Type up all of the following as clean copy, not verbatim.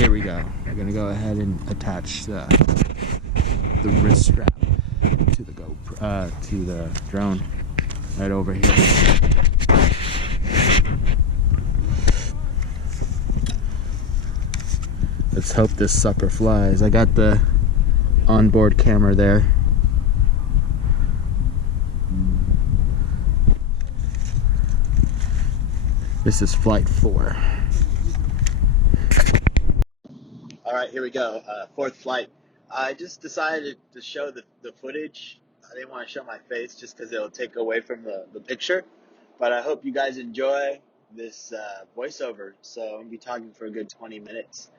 Here we go. I'm gonna go ahead and attach the wrist strap to the to the drone right over here. Let's hope this sucker flies. I got the onboard camera there. This is flight 4. All right, here we go. Fourth flight. I just decided to show the footage. I didn't want to show my face just because it'll take away from the picture. But I hope you guys enjoy this voiceover. So I'm going to be talking for a good 20 minutes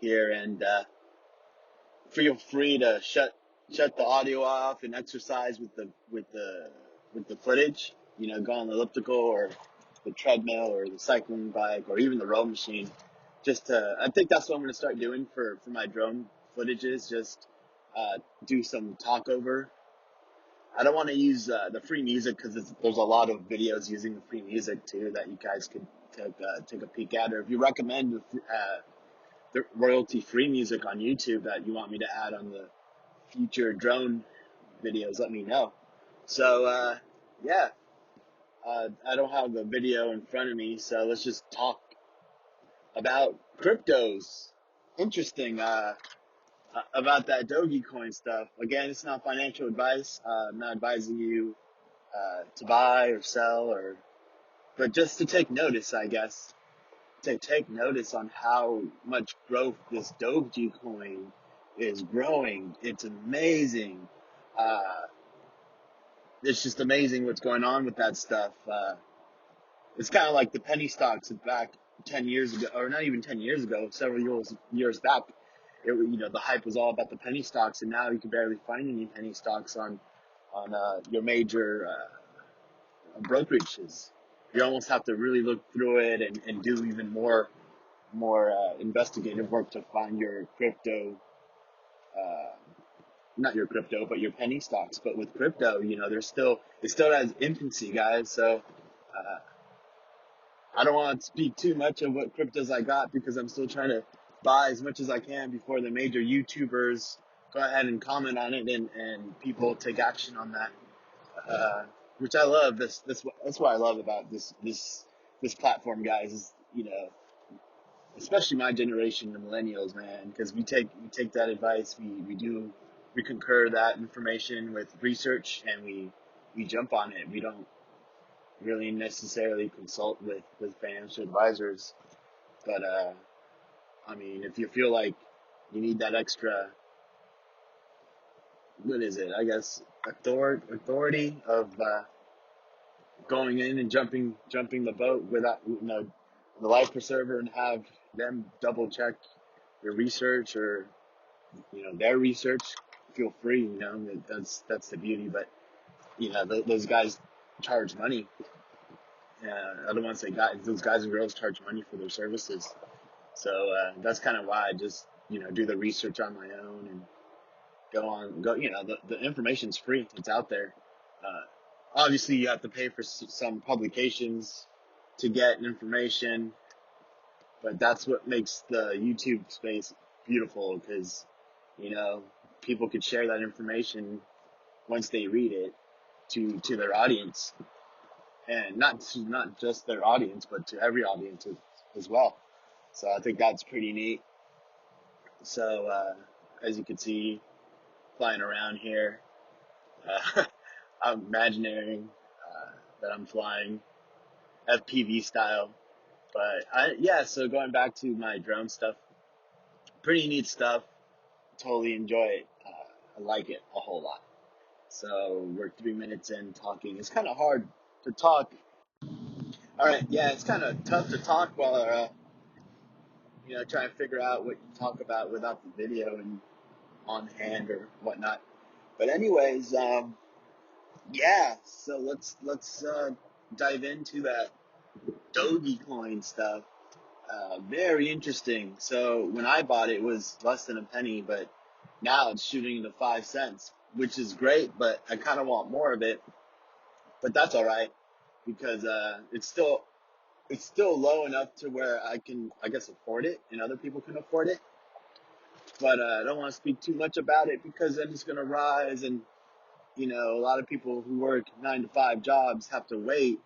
here, and feel free to shut the audio off and exercise with the footage. You know, go on the elliptical or the treadmill or the cycling bike or even the row machine. I think that's what I'm going to start doing for my drone footages. Just do some talk over. I don't want to use the free music because there's a lot of videos using the free music too that you guys could take a peek at. Or if you recommend the royalty-free music on YouTube that you want me to add on the future drone videos, let me know. So yeah, I don't have the video in front of me, so let's just talk about cryptos. Interesting about that Dogecoin stuff. Again, it's not financial advice. I'm not advising you to buy or sell, but just to take notice, I guess. To take notice on how much growth this Dogecoin is growing. It's amazing. It's just amazing what's going on with that stuff. It's kind of like the penny stocks back 10 years ago, or not even 10 years ago, several years back. The hype was all about the penny stocks, and now you can barely find any penny stocks on your major brokerages. You almost have to really look through it and do even more investigative work to find your crypto, not your crypto, but your penny stocks. But with crypto, it still has infancy, guys. So I don't want to speak too much of what cryptos I got because I'm still trying to buy as much as I can before the major YouTubers go ahead and comment on it and people take action on that. Which I love. That's what I love about this platform, guys. Is, especially my generation, the millennials, man, because we take that advice. We concur that information with research, and we jump on it. We don't really necessarily consult with financial advisors, but I mean, if you feel like you need that extra, what is it? I guess authority of going in and jumping the boat without the life preserver, and have them double check your research or their research. Feel free, that's the beauty. But those guys charge money. I don't want to say guys; those guys and girls charge money for their services. So that's kind of why I just do the research on my own and go. The information's free; it's out there. Obviously, you have to pay for some publications to get information, but that's what makes the YouTube space beautiful, because people could share that information once they read it to their audience, and not just their audience, but to every audience as well. So I think that's pretty neat. So as you can see, flying around here, I'm imagining that I'm flying FPV style. But so going back to my drone stuff, pretty neat stuff. Totally enjoy it. I like it a whole lot. So we're 3 minutes in talking. It's kind of hard to talk. All right, yeah, it's kind of tough to talk while trying to figure out what you talk about without the video and on hand or whatnot. But anyways, yeah. So let's dive into that Dogecoin stuff. Very interesting. So when I bought it, it was less than a penny, but now it's shooting to 5 cents, which is great, but I kind of want more of it. But that's all right, because it's still low enough to where I can, I guess, afford it, and other people can afford it. but I don't want to speak too much about it because then it's going to rise, and a lot of people who work 9 to 5 jobs have to wait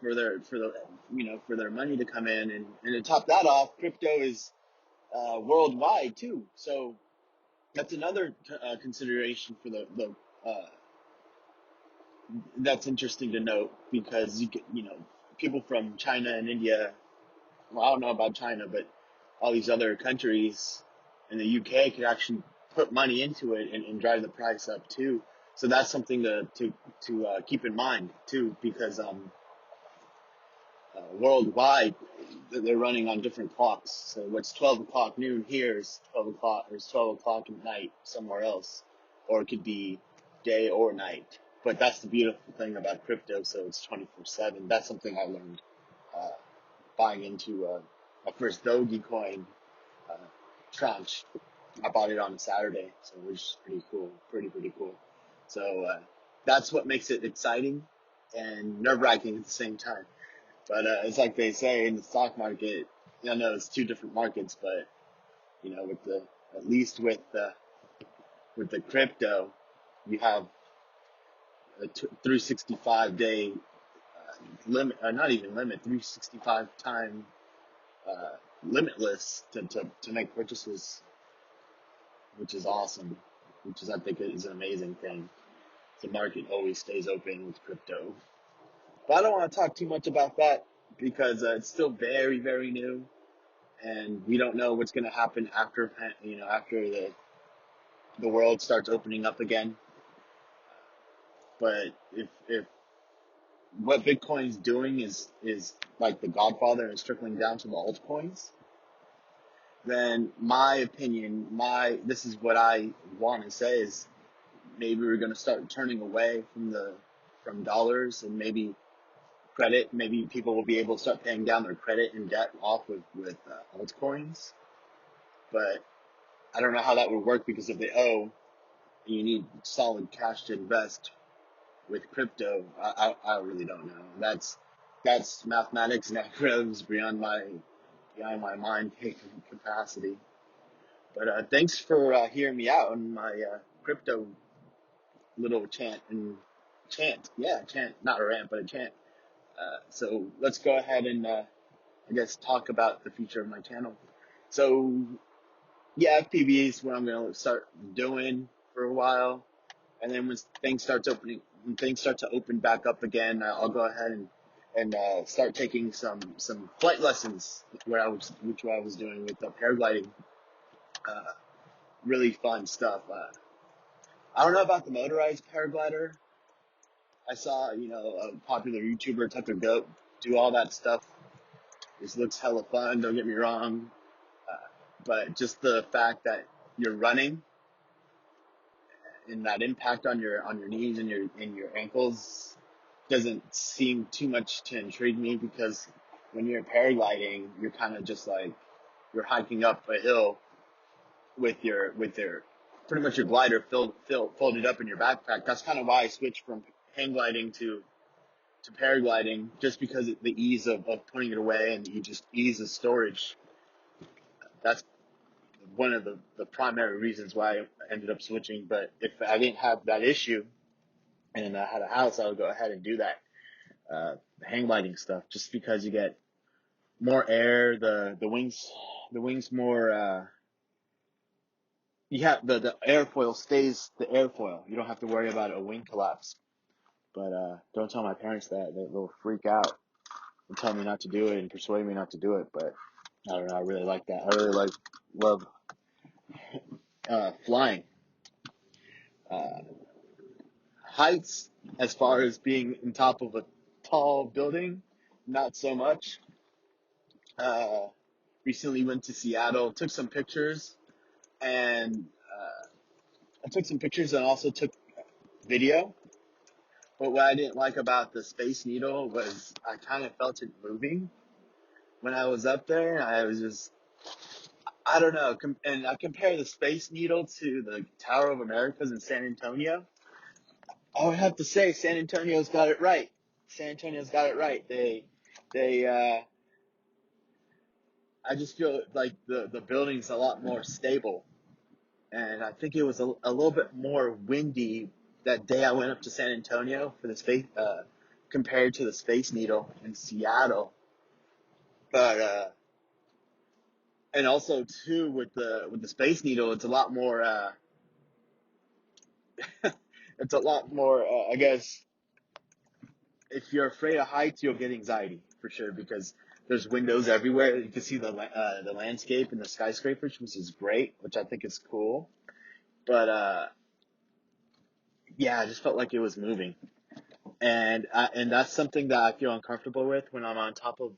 for their money to come in, and to top that off, crypto is worldwide too. So that's another consideration for the that's interesting to note, because people from China and India. Well, I don't know about China, but all these other countries in the UK could actually put money into it and drive the price up too. So that's something to keep in mind too, because worldwide they're running on different clocks. So what's 12 o'clock noon here is 12 o'clock, or it's 12 o'clock at night somewhere else, or it could be day or night. But that's the beautiful thing about crypto. So it's 24/7. That's something I learned uh, buying into my first Dogecoin uh, tranche. I bought it on a Saturday, so it was pretty cool, pretty cool. So that's what makes it exciting and nerve-wracking at the same time. But it's like they say in the stock market. I know it's two different markets, but with the at least with the crypto, you have a 365-day limit, not even limit, 365 time limitless to make purchases, which is awesome. Which is, I think, is an amazing thing. The market always stays open with crypto. But I don't want to talk too much about that because it's still very, very new, and we don't know what's going to happen after the world starts opening up again. But if what Bitcoin's doing is like the Godfather and it's trickling down to the altcoins, then my opinion, this is what I want to say, is maybe we're going to start turning away from dollars, and maybe credit. Maybe people will be able to start paying down their credit and debt off with altcoins. But I don't know how that would work, because if they owe and you need solid cash to invest with crypto, I really don't know. That's mathematics and algorithms beyond my mind capacity. But thanks for hearing me out on my crypto little chant, not a rant, but a chant. So let's go ahead and I guess talk about the future of my channel. So yeah, FPV is what I'm gonna start doing for a while, and then when things start to open back up again, I'll go ahead and start taking some flight lessons, which I was doing with paragliding. Uh, really fun stuff. I don't know about the motorized paraglider. I saw a popular YouTuber, Tucker Goat, do all that stuff. This looks hella fun. Don't get me wrong. But just the fact that you're running, and that impact on your knees and your ankles doesn't seem too much to intrigue me, because when you're paragliding, you're kind of just like you're hiking up a hill with your pretty much your glider folded up in your backpack. That's kind of why I switched from hang gliding to paragliding, just because of the ease of putting it away, and you just ease the storage. That's one of the primary reasons why I ended up switching. But if I didn't have that issue and I had a house, I would go ahead and do that hang gliding stuff, just because you get more air, the wings more. You have the airfoil stays the airfoil. You don't have to worry about a wing collapse. But don't tell my parents that; they'll freak out and tell me not to do it and persuade me not to do it. But I don't know. I really like that. I really love flying. Uh, Heights, as far as being on top of a tall building, not so much. Uh, Recently went to Seattle, took some pictures, and I took some pictures and also took video. But what I didn't like about the Space Needle was I kind of felt it moving when I was up there. I was just, I don't know. And I compare the Space Needle to the Tower of Americas in San Antonio. I would have to say San Antonio's got it right. San Antonio's got it right. They I just feel like the building's a lot more stable. And I think it was a little bit more windy that day I went up to San Antonio for the space, compared to the Space Needle in Seattle. But and also too with the Space Needle, it's a lot more. It's a lot more. I guess if you're afraid of heights, you'll get anxiety for sure because there's windows everywhere. You can see the landscape and the skyscrapers, which is great, which I think is cool. But yeah, I just felt like it was moving, and that's something that I feel uncomfortable with when I'm on top of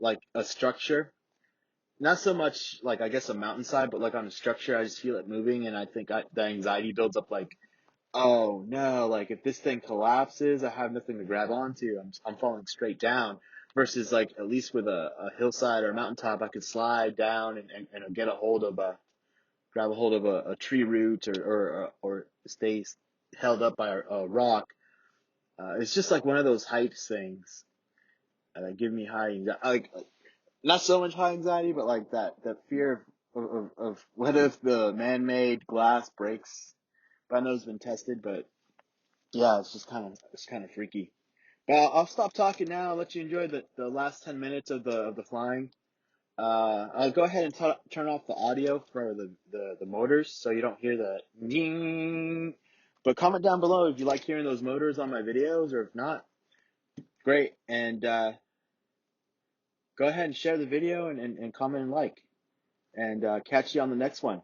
like a structure. Not so much like I guess a mountainside, but like on a structure, I just feel it moving, and I think the anxiety builds up. Like, oh no, like if this thing collapses, I have nothing to grab onto. I'm falling straight down. Versus like at least with a hillside or a mountaintop, I could slide down and get a hold of grab a hold of a tree root or stay held up by a rock. It's just like one of those height things that give me high anxiety. Like not so much high anxiety, but like that fear of what if the man-made glass breaks. But I know it's been tested, but yeah, it's kind of freaky. But I'll stop talking now. I'll let you enjoy the last 10 minutes of the flying. I'll go ahead and turn off the audio for the motors so you don't hear the ding. But comment down below if you like hearing those motors on my videos, or if not, great. And go ahead and share the video and comment and like. And catch you on the next one.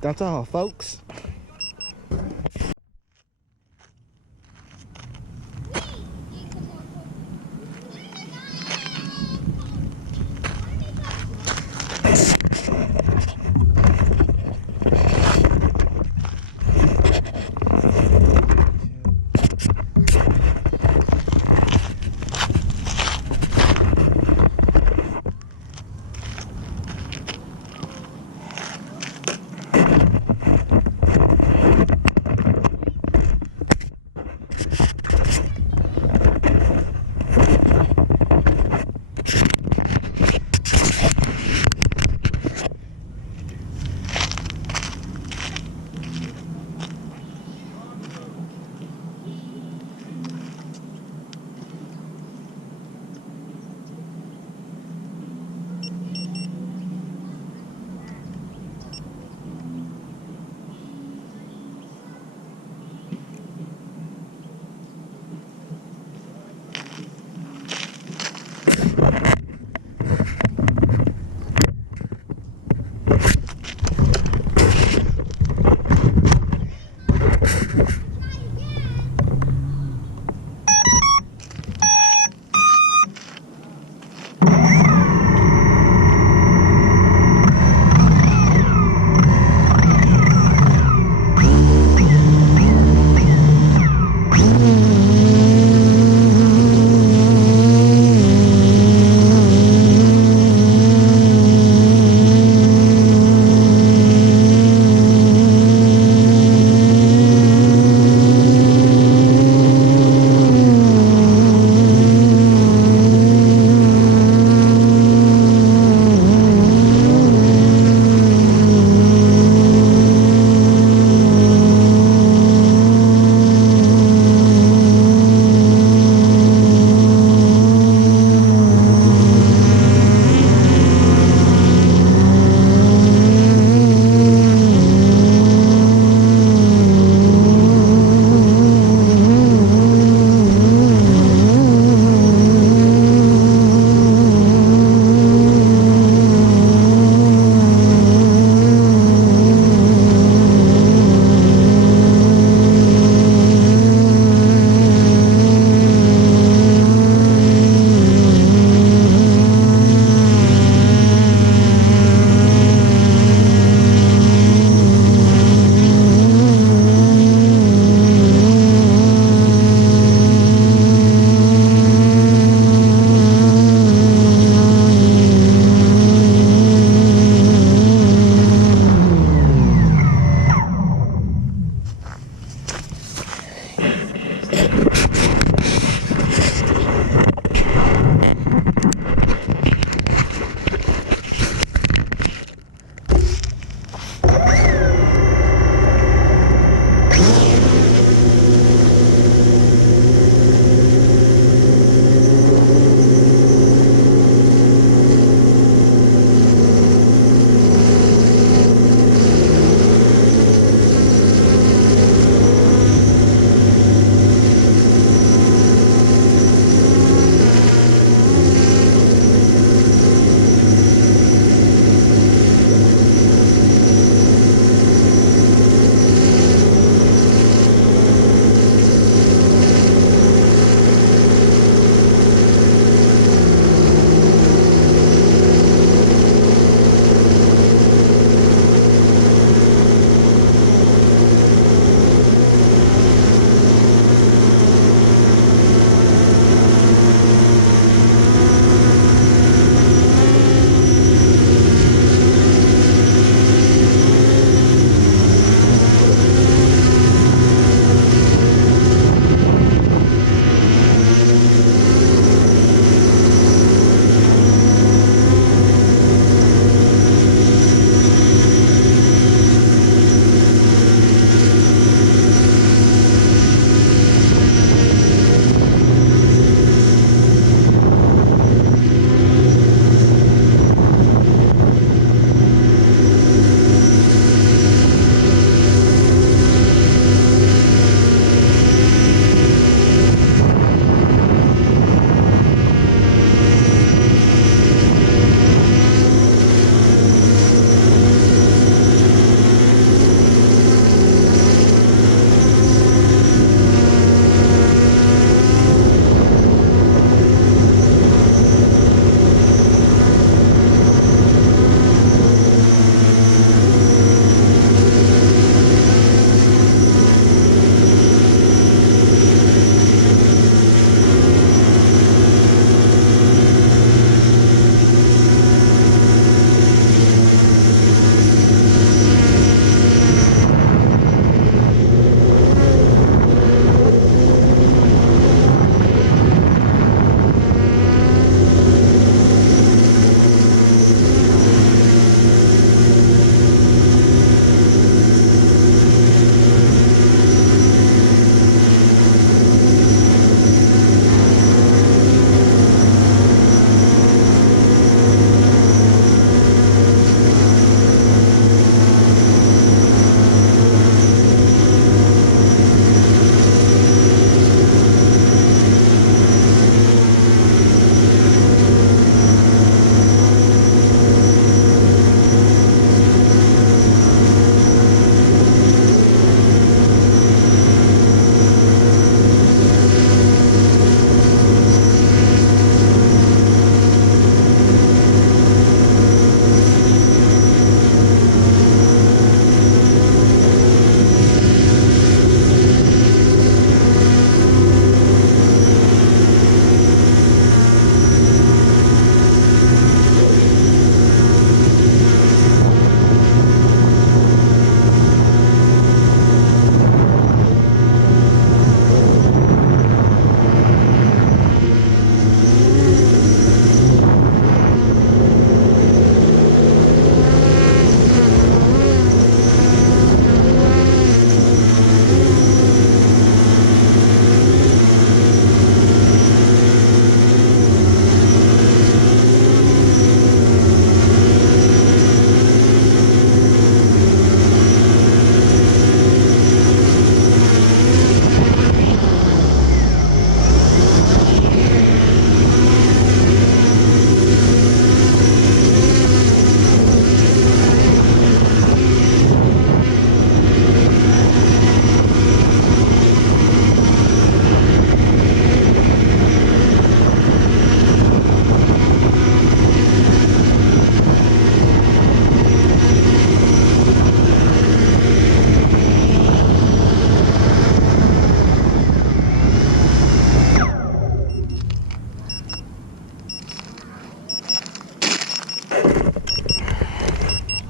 That's all, folks.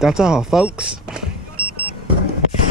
That's all, folks.